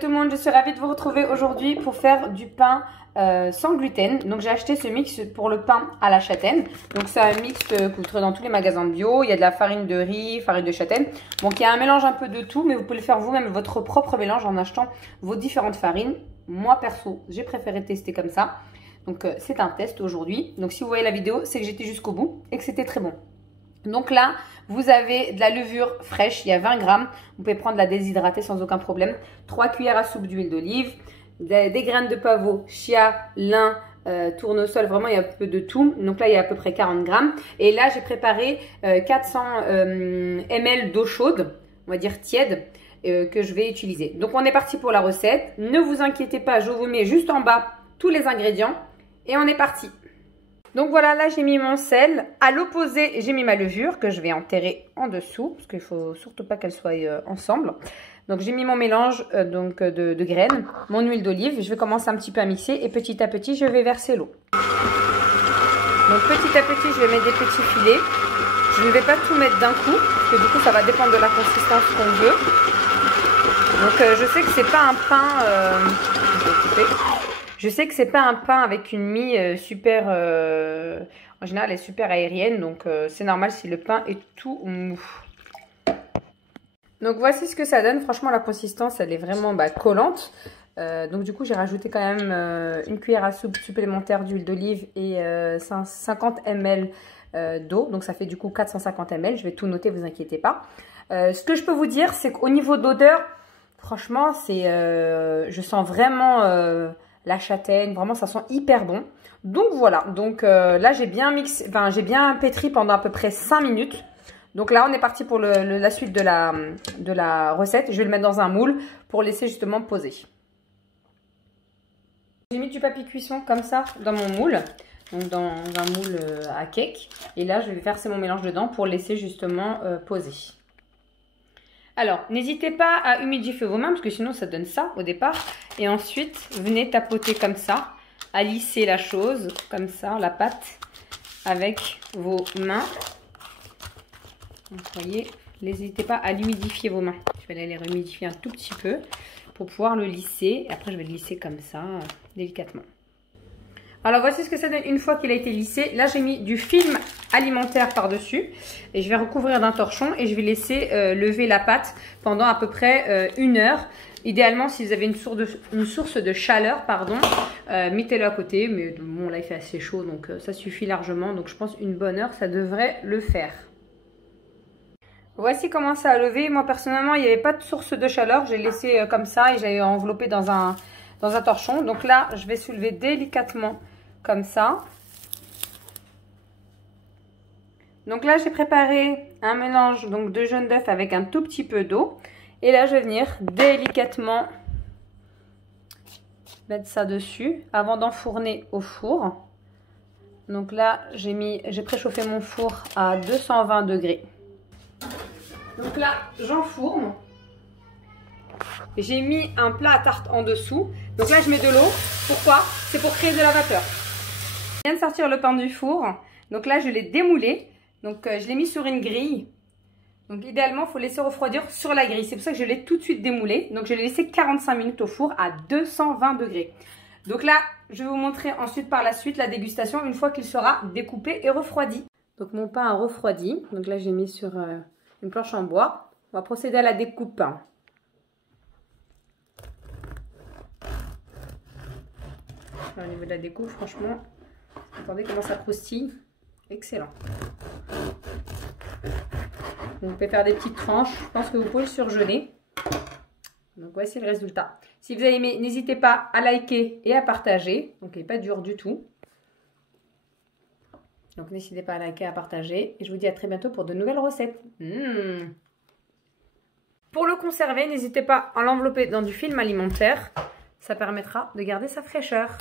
Tout le monde, je suis ravie de vous retrouver aujourd'hui pour faire du pain sans gluten. Donc j'ai acheté ce mix pour le pain à la châtaigne. Donc c'est un mix que vous trouverez dans tous les magasins de bio. Il y a de la farine de riz, farine de châtaigne. Donc il y a un mélange un peu de tout, mais vous pouvez le faire vous-même votre propre mélange en achetant vos différentes farines. Moi perso, j'ai préféré tester comme ça. Donc c'est un test aujourd'hui. Donc si vous voyez la vidéo, c'est que j'étais jusqu'au bout et que c'était très bon. Donc là, vous avez de la levure fraîche, il y a 20 grammes. Vous pouvez prendre la déshydratée sans aucun problème. 3 cuillères à soupe d'huile d'olive, des graines de pavot, chia, lin, tournesol, vraiment il y a un peu de tout. Donc là, il y a à peu près 40 grammes. Et là, j'ai préparé 400 ml d'eau chaude, on va dire tiède, que je vais utiliser. Donc on est parti pour la recette. Ne vous inquiétez pas, je vous mets juste en bas tous les ingrédients. Et on est parti. Donc voilà, là j'ai mis mon sel. À l'opposé, j'ai mis ma levure que je vais enterrer en dessous. Parce qu'il ne faut surtout pas qu'elles soient ensemble. Donc j'ai mis mon mélange de graines, mon huile d'olive. Je vais commencer un petit peu à mixer et petit à petit, je vais verser l'eau. Donc petit à petit, je vais mettre des petits filets. Je ne vais pas tout mettre d'un coup. Parce que du coup, ça va dépendre de la consistance qu'on veut. Donc je sais que c'est pas un pain... je vais couper. Je sais que c'est pas un pain avec une mie super, en général elle est super aérienne, donc c'est normal si le pain est tout mou. Donc voici ce que ça donne, franchement la consistance elle est vraiment collante. Donc du coup j'ai rajouté quand même une cuillère à soupe supplémentaire d'huile d'olive et 50 ml d'eau, donc ça fait du coup 450 ml, je vais tout noter, vous inquiétez pas. Ce que je peux vous dire c'est qu'au niveau d'odeur, franchement c'est, je sens vraiment... la châtaigne, vraiment ça sent hyper bon. Donc voilà, donc là j'ai bien mixé, enfin j'ai bien pétri pendant à peu près 5 minutes. Donc là on est parti pour la suite de la recette. Je vais le mettre dans un moule pour laisser justement poser. J'ai mis du papier cuisson comme ça dans mon moule, donc dans un moule à cake. Et là je vais verser mon mélange dedans pour laisser justement poser. Alors, n'hésitez pas à humidifier vos mains parce que sinon ça donne ça au départ. Et ensuite, venez tapoter comme ça, à lisser la chose, comme ça, la pâte, avec vos mains. Donc, vous voyez, n'hésitez pas à l'humidifier vos mains. Je vais aller les humidifier un tout petit peu pour pouvoir le lisser. Et après, je vais le lisser comme ça, délicatement. Alors voici ce que ça donne une fois qu'il a été lissé. Là j'ai mis du film alimentaire par-dessus et je vais recouvrir d'un torchon et je vais laisser lever la pâte pendant à peu près 1 heure. Idéalement si vous avez une source de chaleur, mettez-le à côté. Mais bon là il fait assez chaud donc ça suffit largement. Donc je pense 1 bonne heure ça devrait le faire. Voici comment ça a levé. Moi personnellement il n'y avait pas de source de chaleur. J'ai laissé comme ça et j'ai enveloppé dans un torchon. Donc là je vais soulever délicatement comme ça. Donc là j'ai préparé un mélange donc de jaune d'œuf avec un tout petit peu d'eau. Et là je vais venir délicatement mettre ça dessus avant d'enfourner au four. Donc là j'ai préchauffé mon four à 220 degrés. Donc là j'enfourne. J'ai mis un plat à tarte en dessous. Donc là je mets de l'eau. Pourquoi? C'est pour créer de la vapeur. Je viens de sortir le pain du four. Donc là je l'ai démoulé. Donc je l'ai mis sur une grille. Donc idéalement il faut laisser refroidir sur la grille. C'est pour ça que je l'ai tout de suite démoulé. Donc je l'ai laissé 45 minutes au four à 220 degrés. Donc là je vais vous montrer ensuite par la suite la dégustation une fois qu'il sera découpé et refroidi. Donc mon pain a refroidi. Donc là j'ai mis sur une planche en bois. On va procéder à la découpe. Au niveau de la découpe, franchement, regardez comment ça croustille. Excellent. Donc, vous pouvez faire des petites tranches. Je pense que vous pouvez le surgeler. Donc, voici le résultat. Si vous avez aimé, n'hésitez pas à liker et à partager. Donc, il n'est pas dur du tout. Donc, n'hésitez pas à liker et à partager. Et je vous dis à très bientôt pour de nouvelles recettes. Pour le conserver, n'hésitez pas à l'envelopper dans du film alimentaire. Ça permettra de garder sa fraîcheur.